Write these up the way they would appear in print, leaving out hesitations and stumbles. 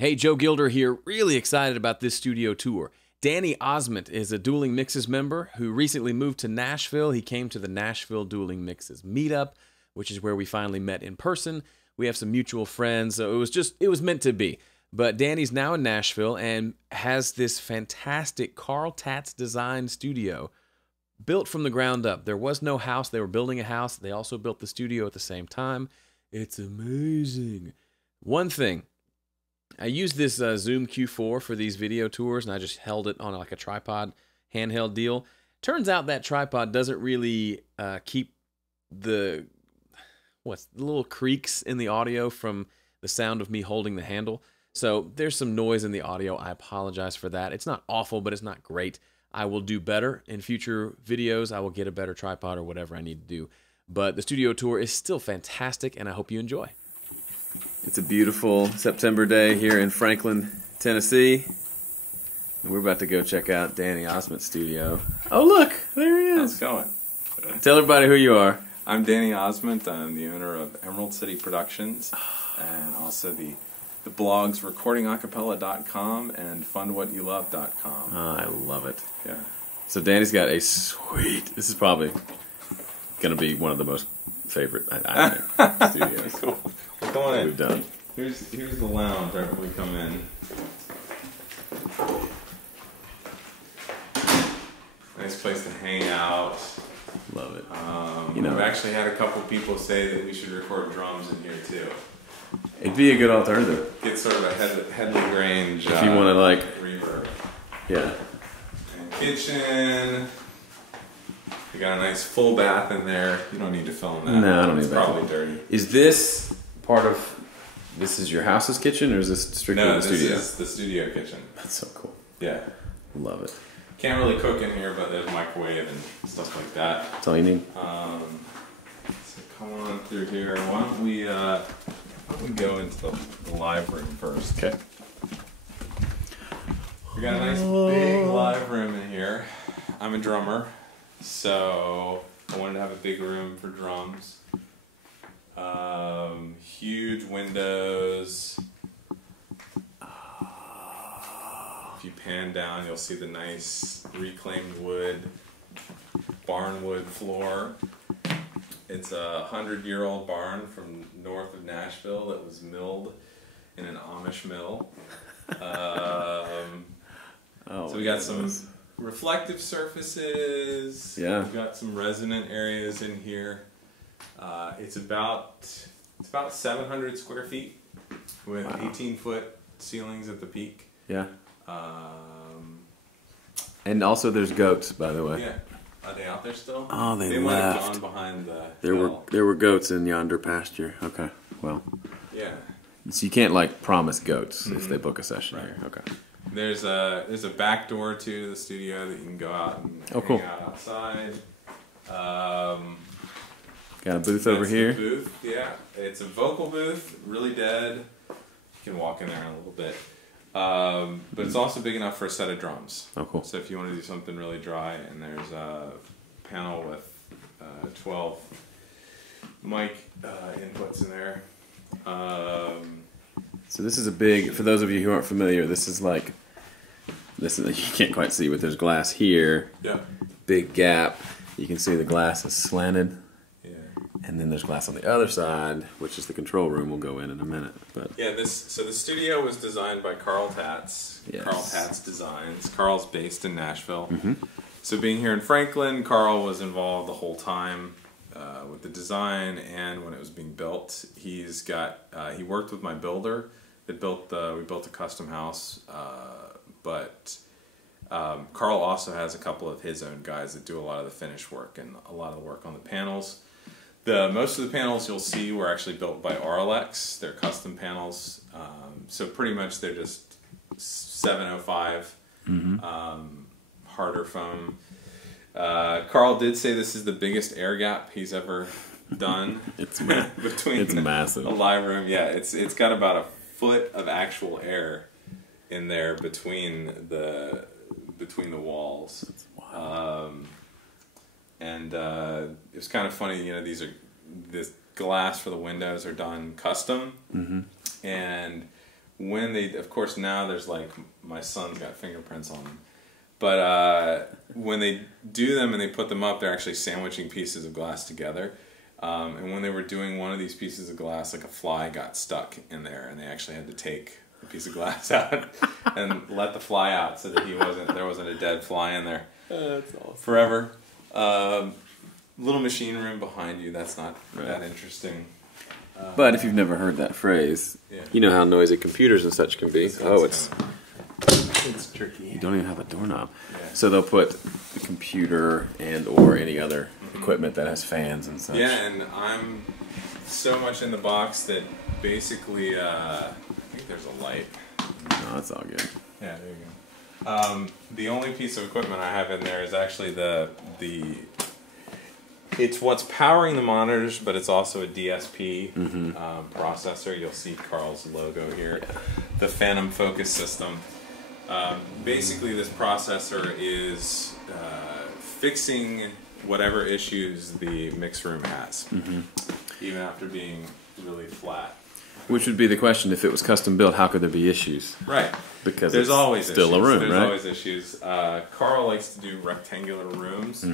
Hey, Joe Gilder here, really excited about this studio tour. Danny Ozment is a Dueling Mixes member who recently moved to Nashville. He came to the Nashville Dueling Mixes meetup, which is where we finally met in person. We have some mutual friends, so it was meant to be. But Danny's now in Nashville and has this fantastic Carl Tatz designed studio built from the ground up. There was no house. They were building a house. They also built the studio at the same time. It's amazing. One thing, I used this Zoom Q4 for these video tours, and I just held it on like a tripod handheld deal. Turns out that tripod doesn't really keep the little creaks in the audio from the sound of me holding the handle. So there's some noise in the audio. I apologize for that. It's not awful, but it's not great. I will do better in future videos. I will get a better tripod or whatever I need to do. But the studio tour is still fantastic, and I hope you enjoy. It's a beautiful September day here in Franklin, Tennessee. And we're about to go check out Danny Ozment's studio. Oh, look! There he is! How's it going? Tell everybody who you are. I'm Danny Ozment. I'm the owner of Emerald City Productions and also the blogs recordingacapella.com and fundwhatyoulove.com. Oh, I love it. Yeah. So Danny's got a sweet... This is probably going to be one of the most favorite, I think, studios. Cool. Well, come on in. We've done. Here's the lounge right when we come in. Nice place to hang out. Love it. We've actually had a couple people say that we should record drums in here too. It'd be a good alternative. Get sort of a Headley Grange if you want to like reverb. Yeah. And kitchen. We got a nice full bath in there. You don't need to film that. No, I don't need that. It's probably dirty. Is this part of... This is your house's kitchen, or is this strictly the studio? No, this is the studio kitchen. That's so cool. Yeah. Love it. Can't really cook in here, but there's a microwave and stuff like that. That's all you need. So come on through here. Why don't we go into the live room first? Okay. We got a nice big live room in here. I'm a drummer, so I wanted to have a big room for drums. Huge windows. If you pan down, you'll see the nice reclaimed wood, barnwood floor. It's a 100-year-old barn from north of Nashville that was milled in an Amish mill. So we got some reflective surfaces. Yeah. We've got some resonant areas in here. It's about 700 square feet with 18-foot ceilings at the peak. Yeah. And also there's goats, by the way. Yeah. Are they out there still? Oh, they might have left. gone behind the There were goats in yonder pasture. Okay. Well. Yeah. So you can't like promise goats if they book a session Right. here. Okay. There's a back door to the studio that you can go out and hang out outside. Got a booth over here. The booth, yeah. It's a vocal booth, really dead. You can walk in there in a little bit. But it's also big enough for a set of drums. Oh, cool. So if you want to do something really dry, and there's a panel with 12 mic inputs in there. So this is a big, for those of you who aren't familiar, this is you can't quite see, but there's glass here. Yeah. Big gap. You can see the glass is slanted. Yeah. And then there's glass on the other side, which is the control room. We'll go in a minute. But yeah, so the studio was designed by Carl Tatz. Yes. Carl Tatz Designs. Carl's based in Nashville. Mm-hmm. So being here in Franklin, Carl was involved the whole time with the design and when it was being built. He worked with my builder that we built a custom house, but Carl also has a couple of his own guys that do a lot of the finish work and a lot of the work on the panels. Most of the panels you'll see were actually built by Arlex. They're custom panels, so pretty much they're just 705 harder foam. Carl did say this is the biggest air gap he's ever done. it's massive. A live room. Yeah, it's got about a foot of actual air in there between the walls. That's wild. And it was kind of funny, this glass for the windows are done custom, and when they, of course, now there's like, my son's got fingerprints on them. But when they do them and they put them up, they're actually sandwiching pieces of glass together. And when they were doing one of these pieces of glass, like a fly got stuck in there, and they actually had to take the piece of glass out and let the fly out so that there wasn't a dead fly in there. That's awesome. Forever. Little machine room behind you. That's not that interesting. But if you've never heard that phrase, yeah. you know how noisy computers and such can be. It's tricky. You don't even have a doorknob. Yeah. So they'll put the computer and or any other equipment that has fans and such. Yeah, and I'm so much in the box that basically, I think there's a light. No, that's all good. Yeah, there you go. The only piece of equipment I have in there is actually it's what's powering the monitors, but it's also a DSP processor. You'll see Carl's logo here. Yeah. The Phantom Focus System. Basically, this processor is fixing whatever issues the mix room has, even after being really flat. Which would be the question: if it was custom built, how could there be issues? Right. Because there's it's always still issues. a room, there's right? always issues. Carl likes to do rectangular rooms,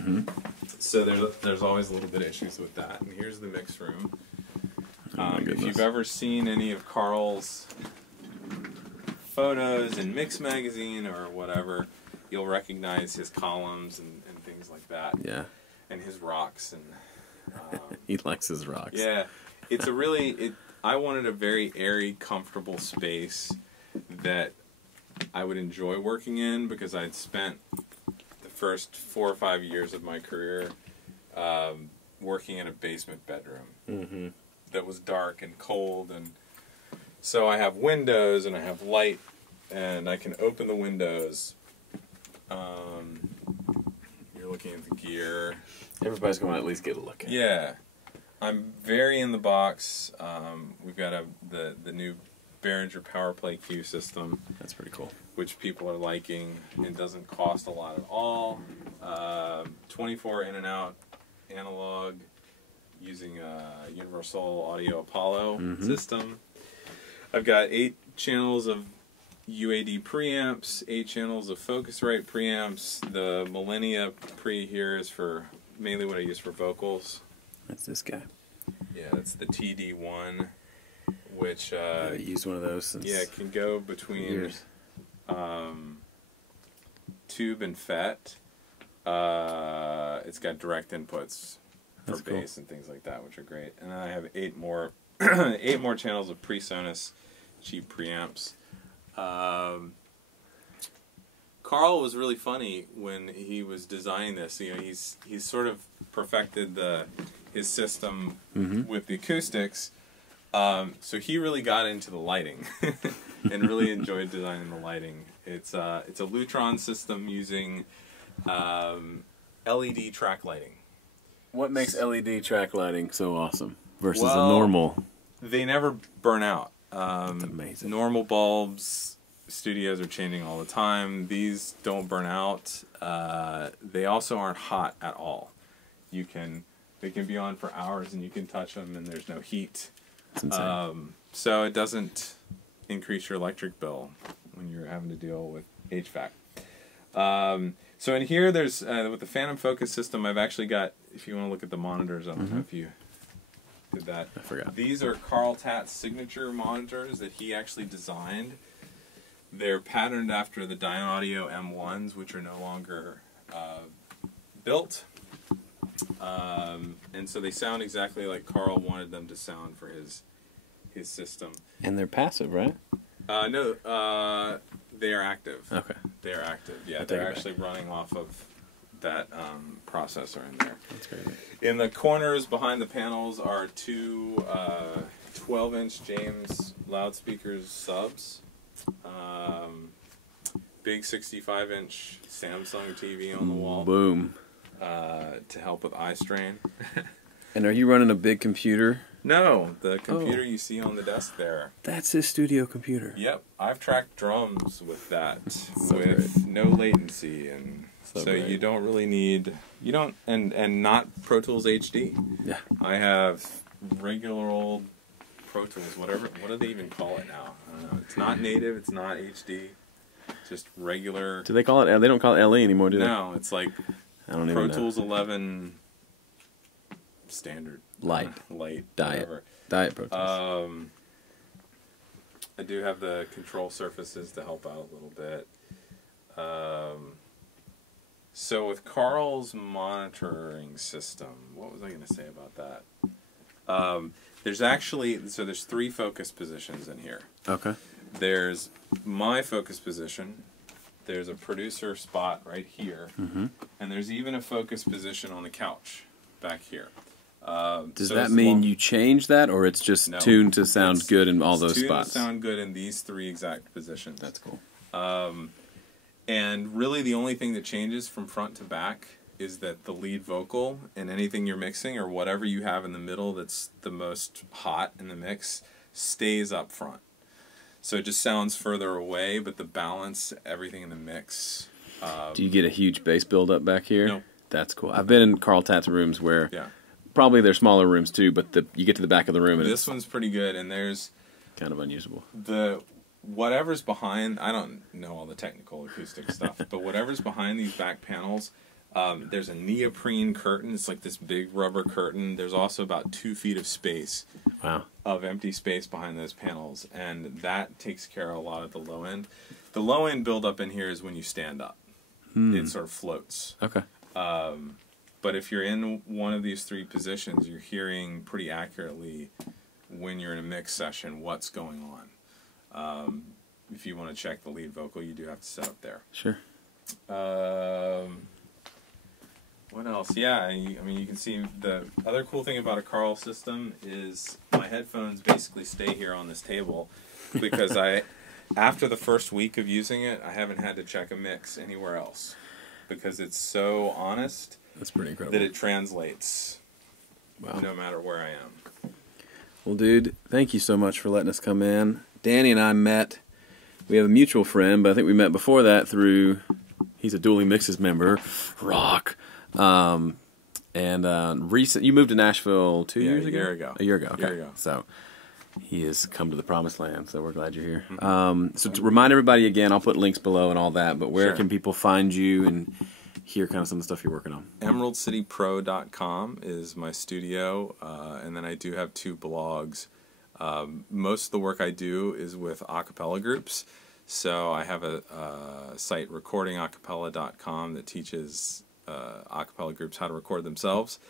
so there's always a little bit of issues with that. And here's the mix room. If you've ever seen any of Carl's photos in Mix Magazine or whatever, you'll recognize his columns and things like that. Yeah. And his rocks and. He likes his rocks. Yeah, it's I wanted a very airy, comfortable space that I would enjoy working in, because I'd spent the first 4 or 5 years of my career working in a basement bedroom that was dark and cold, and so I have windows and I have light and I can open the windows. You're looking at the gear. Everybody's going to at least get a look at it. Yeah. I'm very in the box. We've got the new Behringer PowerPlay Q system. That's pretty cool. Which people are liking. It doesn't cost a lot at all. 24 in and out analog using a Universal Audio Apollo system. I've got 8 channels of UAD preamps, 8 channels of Focusrite preamps. The Millennia pre here is for mainly what I use for vocals. That's this guy. Yeah, that's the TD1, which I used one of those since it can go between tube and FET. It's got direct inputs for bass and things like that, which are great. And then I have 8 more 8 more channels of PreSonus cheap preamps. Carl was really funny when he was designing this. You know, he's sort of perfected his system with the acoustics. So he really got into the lighting and really enjoyed designing the lighting. It's a Lutron system using LED track lighting. What makes LED track lighting so awesome versus a normal? They never burn out. That's amazing. Normal bulbs, studios are changing all the time. These don't burn out. They also aren't hot at all. They can be on for hours and you can touch them and there's no heat. That's insane. So it doesn't increase your electric bill when you're having to deal with HVAC. So in here, there's with the Phantom Focus system, I've actually got, if you want to look at the monitors, I don't know if you did that. I forgot. These are Carl Tatt's signature monitors that he actually designed. They're patterned after the Dion Audio M1s, which are no longer built. And so they sound exactly like Carl wanted them to sound for his system. And they're passive, right? No, they are active. Okay. They are active. Yeah, they're actually running off of that processor in there. That's great. In the corners behind the panels are 2 12-inch James loudspeakers subs. Big 65-inch Samsung TV on the wall. Boom. To help with eye strain. And are you running a big computer? No, the computer you see on the desk there. That's his studio computer. Yep, I've tracked drums with that, with no latency, and so you don't really need, and not Pro Tools HD. Yeah. I have regular old Pro Tools, whatever. What do they even call it now? I don't know. It's not native. It's not HD. It's just regular. Do they call it? They don't call it LE anymore, do they? No, it's like I don't even Pro know. Tools 11 standard. Light. Light. Diet. Whatever. Diet Pro Tools. I do have the control surfaces to help out a little bit. So with Carl's monitoring system, what was I going to say about that? There's 3 focus positions in here. Okay. There's my focus position. There's a producer spot right here. Mm-hmm. And there's even a focus position on the couch back here. Does that mean you change that, or it's just tuned to sound good in all those tuned spots? To sound good in these 3 exact positions. That's cool. And really the only thing that changes from front to back is that the lead vocal and anything you're mixing or whatever you have in the middle that's the most hot in the mix stays up front. So it just sounds further away, but the balance, everything in the mix. Do you get a huge bass buildup back here? No. That's cool. I've been in Carl Tatt's rooms where probably they're smaller rooms too, but you get to the back of the room and this one's pretty good, and there's kind of unusable. Whatever's behind, I don't know all the technical acoustic stuff, but whatever's behind these back panels, there's a neoprene curtain. It's like this big rubber curtain. There's also about 2 feet of space. Wow. Of empty space behind those panels, and that takes care of a lot of the low end. The low end buildup in here is when you stand up. It sort of floats. Okay. But if you're in one of these 3 positions, you're hearing pretty accurately when you're in a mix session what's going on. If you want to check the lead vocal, you do have to set up there. Sure. What else? Yeah, I mean, you can see the other cool thing about a Carl system is my headphones basically stay here on this table because after the first week of using it, I haven't had to check a mix anywhere else because it's so honest. That's pretty incredible. That it translates no matter where I am. Well, dude, thank you so much for letting us come in. Danny and I met. We have a mutual friend, but I think we met before that through. He's a Dueling Mixes member. Rock. Recent. You moved to Nashville 2 years ago. A year ago. A year ago. Okay. A year ago. So he has come to the promised land. So we're glad you're here. So to remind everybody again, I'll put links below and all that. But where can people find you and hear kind of some of the stuff you're working on? EmeraldCityPro.com is my studio, and then I do have 2 blogs. Most of the work I do is with a cappella groups. So I have a site, recordingacapella.com, that teaches a cappella groups how to record themselves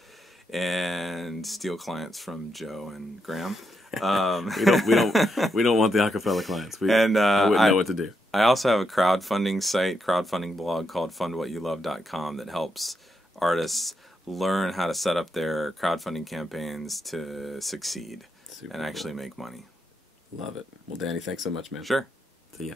and steal clients from Joe and Graham. We don't want the a cappella clients. I wouldn't know what to do. I also have a crowdfunding blog called fundwhatyoulove.com that helps artists learn how to set up their crowdfunding campaigns to succeed and actually make money. Love it. Well, Danny, thanks so much, man. Sure. See ya.